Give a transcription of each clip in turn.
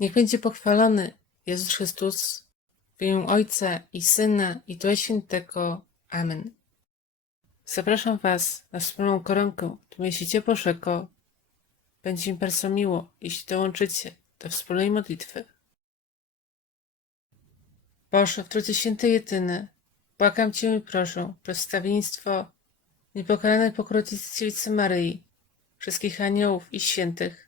Niech będzie pochwalony Jezus Chrystus w imię Ojca i Syna i Ducha Świętego. Amen. Zapraszam Was na wspólną koronkę w mieście Bożego. Będzie mi bardzo miło, jeśli dołączycie do wspólnej modlitwy. Boże, w Trójcy Święty Jedyny, błagam Cię i proszę, przedstawieństwo niepokalanej pokrowicy Dziewicy Maryi, wszystkich aniołów i świętych,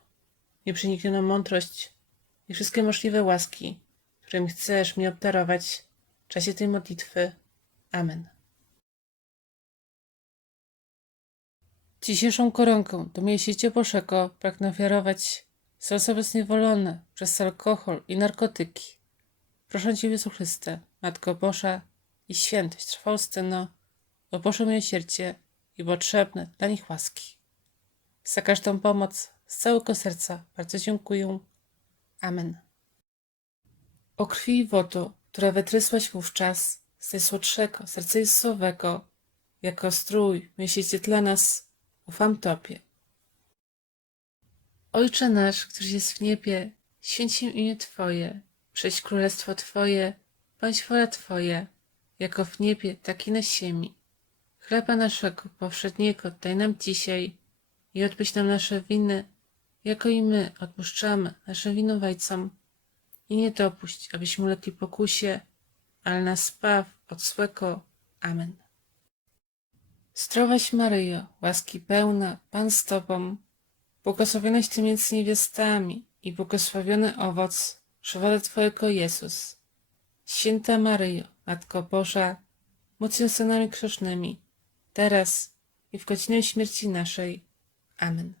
nieprzeniknioną mądrość i wszystkie możliwe łaski, którymi chcesz mnie obdarować w czasie tej modlitwy. Amen. Dzisiejszą koronkę do mięsicie Bożego pragnę ofiarować za osoby zniewolone przez alkohol i narkotyki. Proszę Cię, Jezu Chryste, Matko Boża i świętość Faustyno, o Boże miłosierdzie i potrzebne dla nich łaski. Za każdą pomoc z całego serca bardzo dziękuję. Amen. O krwi i wodo, która wytrysłaś wówczas z najsłodszego serca Jezusowego, jako strój miesięcie dla nas, ufam Tobie. Ojcze nasz, który jest w niebie, święć się imię Twoje, przyjdź królestwo Twoje, bądź wola Twoja, jako w niebie, tak i na ziemi. Chleba naszego powszedniego daj nam dzisiaj i odpuść nam nasze winy, jako i my odpuszczamy naszym winowajcom. I nie dopuść, abyśmy ulegli pokusie, ale nas spaw od złego. Amen. Zdrowaś Maryjo, łaski pełna, Pan z Tobą, błogosławionaś Ty między niewiastami i błogosławiony owoc żywota Twojego Jezus. Święta Maryjo, Matko Boża, módl się za nami grzesznymi, teraz i w godzinę śmierci naszej. Amen.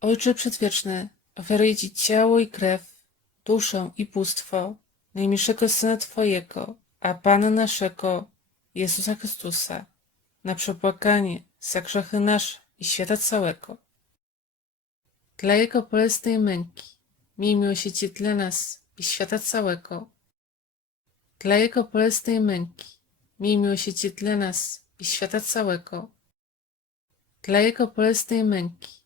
Ojcze Przedwieczny, oferuję Ci ciało i krew, duszę i bóstwo najmilszego Syna Twojego, a Pana naszego, Jezusa Chrystusa, na przebłaganie za grzechy nasze i świata całego. Dla Jego bolesnej męki, miej miłosierdzie dla nas i świata całego. Dla Jego bolesnej męki, miej miłosierdzie dla nas i świata całego. Dla Jego bolesnej męki,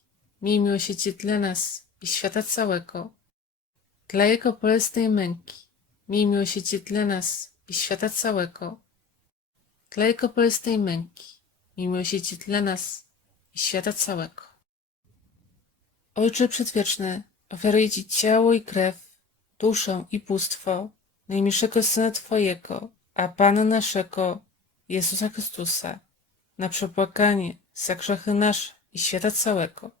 miej miłosierdzie dla nas i świata całego. Dla Jego bolesnej męki, miej miłosierdzie dla nas i świata całego. Dla Jego bolesnej męki, miej miłosierdzie dla nas i świata całego. Ojcze Przedwieczny, ofiaruję Ci ciało i krew, duszę i bóstwo najmilszego Syna Twojego, a Pana naszego, Jezusa Chrystusa, na przepłakanie za grzechy nasze i świata całego.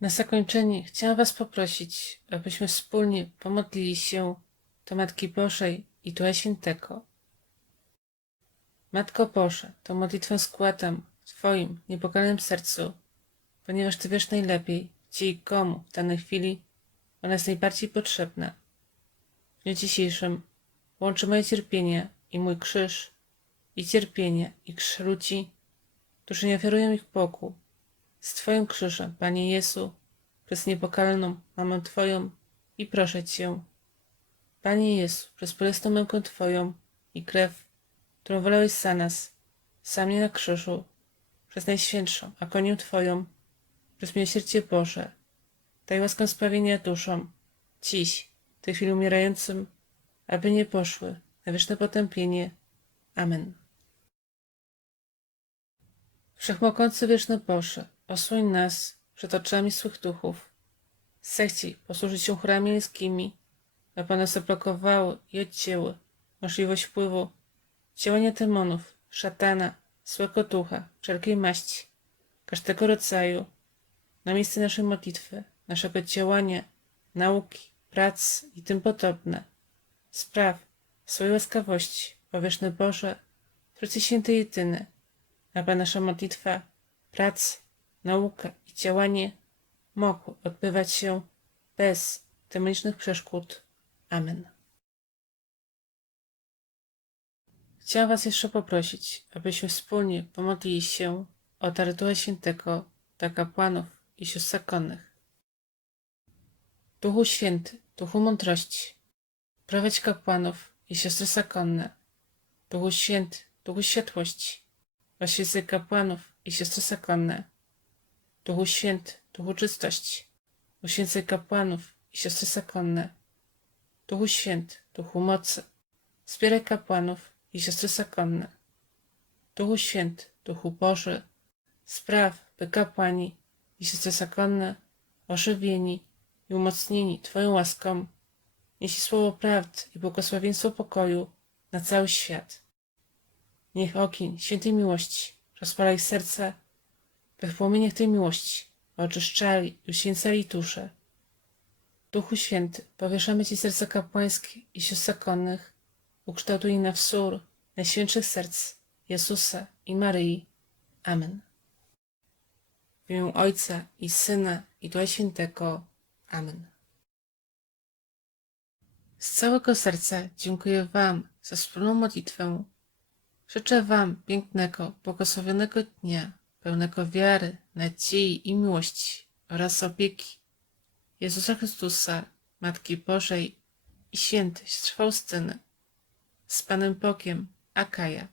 Na zakończenie chciałam Was poprosić, abyśmy wspólnie pomodlili się do Matki Bożej i Ducha Świętego. Matko Boża, tę modlitwę składam w Twoim niepokalnym sercu, ponieważ Ty wiesz najlepiej, gdzie i komu w danej chwili ona jest najbardziej potrzebna. W dniu dzisiejszym łączy moje cierpienie i mój krzyż, i cierpienie, i krzyż ludzi, którzy nie ofiarują ich Bogu, z Twoim krzyżem, Panie Jezu, przez niepokalną Mamę Twoją i proszę Cię, Panie Jezu, przez bolesną mękę Twoją i krew, którą wolałeś za nas, sam mnie na krzyżu, przez Najświętszą agonię Twoją, przez miłosierdzie Boże, daj łaskę sprawienia duszom, dziś, w tej chwili umierającym, aby nie poszły na wieczne potępienie. Amen. Wszechmogący wieczny Boże, osłoń nas przed oczami złych duchów. Zechciej posłużyć się chórami anielskimi, aby one zablokowały i odcięły możliwość wpływu działania demonów, szatana, złego ducha, wszelkiej maści, każdego rodzaju, na miejsce naszej modlitwy, naszego działania, nauki, prac i tym podobne. Spraw swojej łaskawości, o wieczny Boże, Trójcy Święty Jedyny, aby nasza modlitwa, prac, nauka i działanie mogły odbywać się bez demonicznych przeszkód. Amen. Chciałam Was jeszcze poprosić, abyśmy wspólnie pomodlili się o dar Ducha Świętego dla kapłanów i sióstr zakonnych. Duchu Święty, Duchu Mądrości, prowadź kapłanów i siostry zakonne. Duchu Święty, Duchu Światłości, oświecaj kapłanów i siostry zakonne. Duchu Święty, Duchu Czystości, uświęcaj kapłanów i siostry zakonne. Duchu Święty, Duchu Mocy, wspieraj kapłanów i siostry zakonne. Duchu Święty, Duchu Boży, spraw, by kapłani i siostry zakonne, ożywieni i umocnieni Twoją łaską, nieśli słowo prawdy i błogosławieństwo pokoju na cały świat. Niech ogień świętej miłości rozpala ich by w płomieniach tej miłości oczyszczali uświęcali dusze. Duchu Święty, powieszamy Ci serca kapłańskie i sióstr ukształtuj na wzór najświętszych serc Jezusa i Maryi. Amen. W imię Ojca i Syna i Ducha Świętego. Amen. Z całego serca dziękuję Wam za wspólną modlitwę. Życzę Wam pięknego, błogosławionego dnia, pełnego wiary, nadziei i miłości oraz opieki Jezusa Chrystusa, Matki Bożej i świętej Faustyny. Z Panem Bogiem, Akaja.